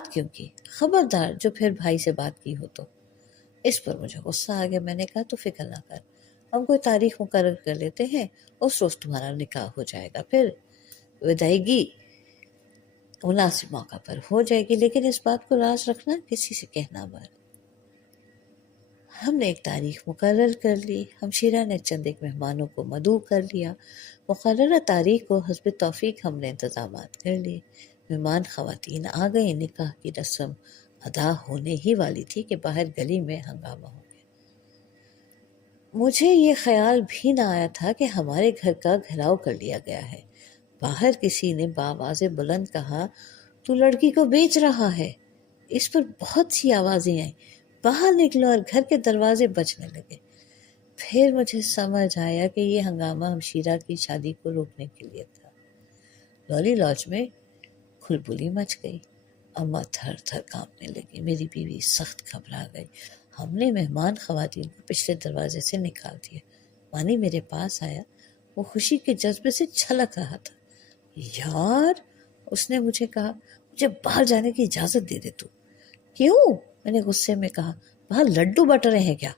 بات کیوں کی؟ خبردار جو پھر بھائی سے بات کی ہو تو۔ اس پر مجھے غصہ آ گیا۔ میں نے کہا تو فکر نہ کر، ہم کوئی تاریخ مقرر کر لیتے ہیں، اس روز تمہارا نکاح ہو جائے گا، پھر ودائیگی مناسب موقع پر ہو جائے گی، لیکن اس بات کو راز رکھنا، کسی سے کہنا مت۔ ہم نے ایک تاریخ مقرر کر لی۔ ہمشیرہ نے چند ایک مہمانوں کو مدعو کر لیا۔ مقررہ تاریخ کو حسب توفیق ہم نے انتظامات کر لیے۔ مہمان خواتین آ گئیں۔ نکاح کی رسم ادا ہونے ہی والی تھی کہ باہر گلی میں ہنگامہ ہو گیا۔ مجھے یہ خیال بھی نہ آیا تھا کہ ہمارے گھر کا گھیراؤ کر لیا گیا ہے۔ باہر کسی نے بآواز بلند کہا، تو لڑکی کو بیچ رہا ہے۔ اس پر بہت سی آوازیں آئیں، باہر نکلو، اور گھر کے دروازے بجنے لگے۔ پھر مجھے سمجھ آیا کہ یہ ہنگامہ ہمشیرہ کی شادی کو روکنے کے لیے تھا۔ لالی لاج میں کھلبلی مچ گئی۔ اماں تھر تھر کانپنے لگی۔ میری بیوی سخت گھبرا گئی۔ ہم نے مہمان خواتین کو پچھلے دروازے سے نکال دیا۔ مانی میرے پاس آیا، وہ خوشی کے جذبے سے چھلک رہا تھا۔ یار، اس نے مجھے کہا، مجھے باہر جانے کی اجازت دے دے تو۔ کیوں؟ میں نے غصے میں کہا، باہر لڈو بٹ رہے ہیں کیا؟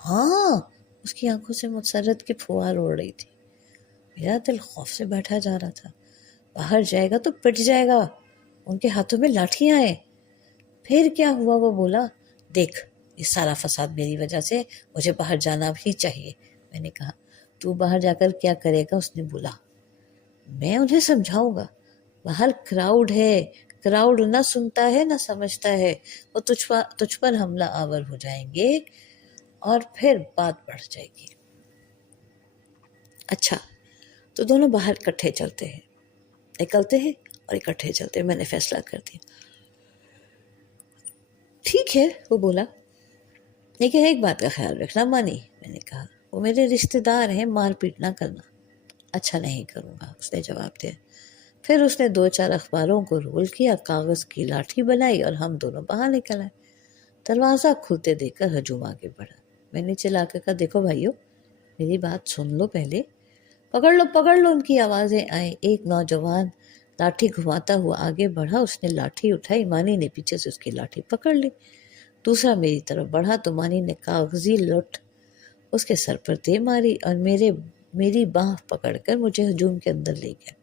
ہاں، اس کی آنکھوں سے مسرت کی پھوار اڑ رہی تھی۔ میرا دل خوف سے بیٹھا جا رہا تھا۔ باہر جائے گا تو پٹ جائے گا، ان کے ہاتھوں میں لاٹھیاں ہیں۔ پھر کیا ہوا؟ وہ بولا، دیکھ، یہ سارا فساد میری وجہ سے، مجھے باہر جانا بھی چاہیے۔ میں نے کہا، تو باہر جا کر کیا کرے گا؟ اس نے بولا، میں انہیں سمجھاؤں گا۔ باہر کراؤڈ ہے، کراؤڈ نہ سنتا ہے نہ سمجھتا ہے، وہ تجھ پر حملہ آور ہو جائیں گے اور پھر بات بڑھ جائے گی۔ اچھا، تو دونوں باہر اکٹھے چلتے ہیں، نکلتے ہیں اور اکٹھے چلتے ہیں۔ میں نے فیصلہ کر دیا۔ ٹھیک ہے، وہ بولا، لیکن ایک بات کا خیال رکھنا مانی۔ میں نے کہا، وہ میرے رشتہ دار ہیں، مار پیٹ نہ کرنا۔ اچھا، نہیں کروں گا، اس نے جواب دیا۔ پھر اس نے 2-4 اخباروں کو رول کیا، کاغذ کی لاٹھی بنائی اور ہم دونوں باہر نکل آئے۔ دروازہ کھلتے دیکھ کر ہجوم آگے بڑھا۔ میں نیچے لا کر کہا، دیکھو بھائیو، میری بات سن لو پہلے۔ پکڑ لو، ان کی آوازیں آئیں۔ ایک نوجوان لاٹھی گھماتا ہوا آگے بڑھا، اس نے لاٹھی اٹھائی، مانی نے پیچھے سے اس کی لاٹھی پکڑ لی۔ دوسرا میری طرف بڑھا تو مانی نے کاغذی لوٹ اس کے سر پر دے ماری اور میری باہ پکڑ کر مجھے ہجوم کے اندر لے گیا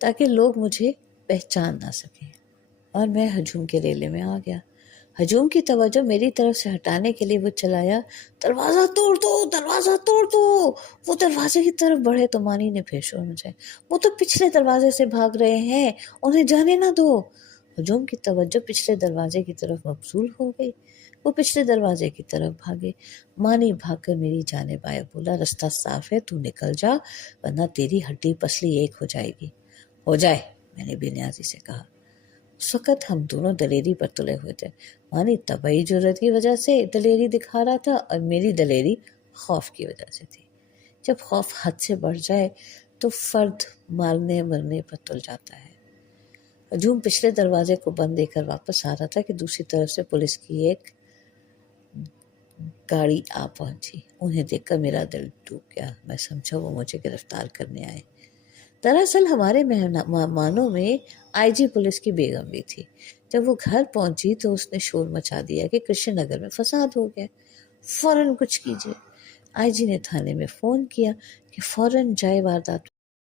تاکہ لوگ مجھے پہچان نہ سکیں، اور میں ہجوم کے ریلے میں آ گیا۔ ہجوم کی توجہ میری طرف سے ہٹانے کے لیے وہ چلایا، دروازہ توڑ دو، دروازہ توڑ دو۔ وہ دروازے کی طرف بڑھے تو مانی نے پھر شور مچایا، وہ تو پچھلے دروازے سے بھاگ رہے ہیں، انہیں جانے نہ دو۔ ہجوم کی توجہ پچھلے دروازے کی طرف مبذول ہو گئی۔ وہ پچھلے دروازے کی طرف بھاگے۔ مانی بھاگ کر میری جانب آیا، بولا، رستہ صاف ہے، تو نکل جا، ورنہ تیری ہڈی پسلی ایک ہو جائے گی۔ ہو جائے، میں نے بے نیازی سے کہا۔ اس وقت ہم دونوں دلیری پر تلے ہوئے تھے۔ مانی طبعی جرت کی وجہ سے دلیری دکھا رہا تھا اور میری دلیری خوف کی وجہ سے تھی۔ جب خوف حد سے بڑھ جائے تو فرد مارنے مرنے پر تل جاتا ہے۔ ہجوم پچھلے دروازے کو بند دے کر واپس آ رہا تھا کہ دوسری طرف سے پولیس کی ایک گاڑی آ پہنچی۔ انہیں دیکھ کر میرا دل ڈوب گیا۔ میں سمجھا وہ مجھے گرفتار کرنے آئے۔ دراصل ہمارے مہمانوں میں آئی جی پولیس کی بیگم بھی تھی۔ جب وہ گھر پہنچی تو اس نے شور مچا دیا کہ کرشن نگر میں فساد ہو گیا، فوراً کچھ کیجیے۔ آئی جی نے تھانے میں فون کیا کہ فوراً جائے واردات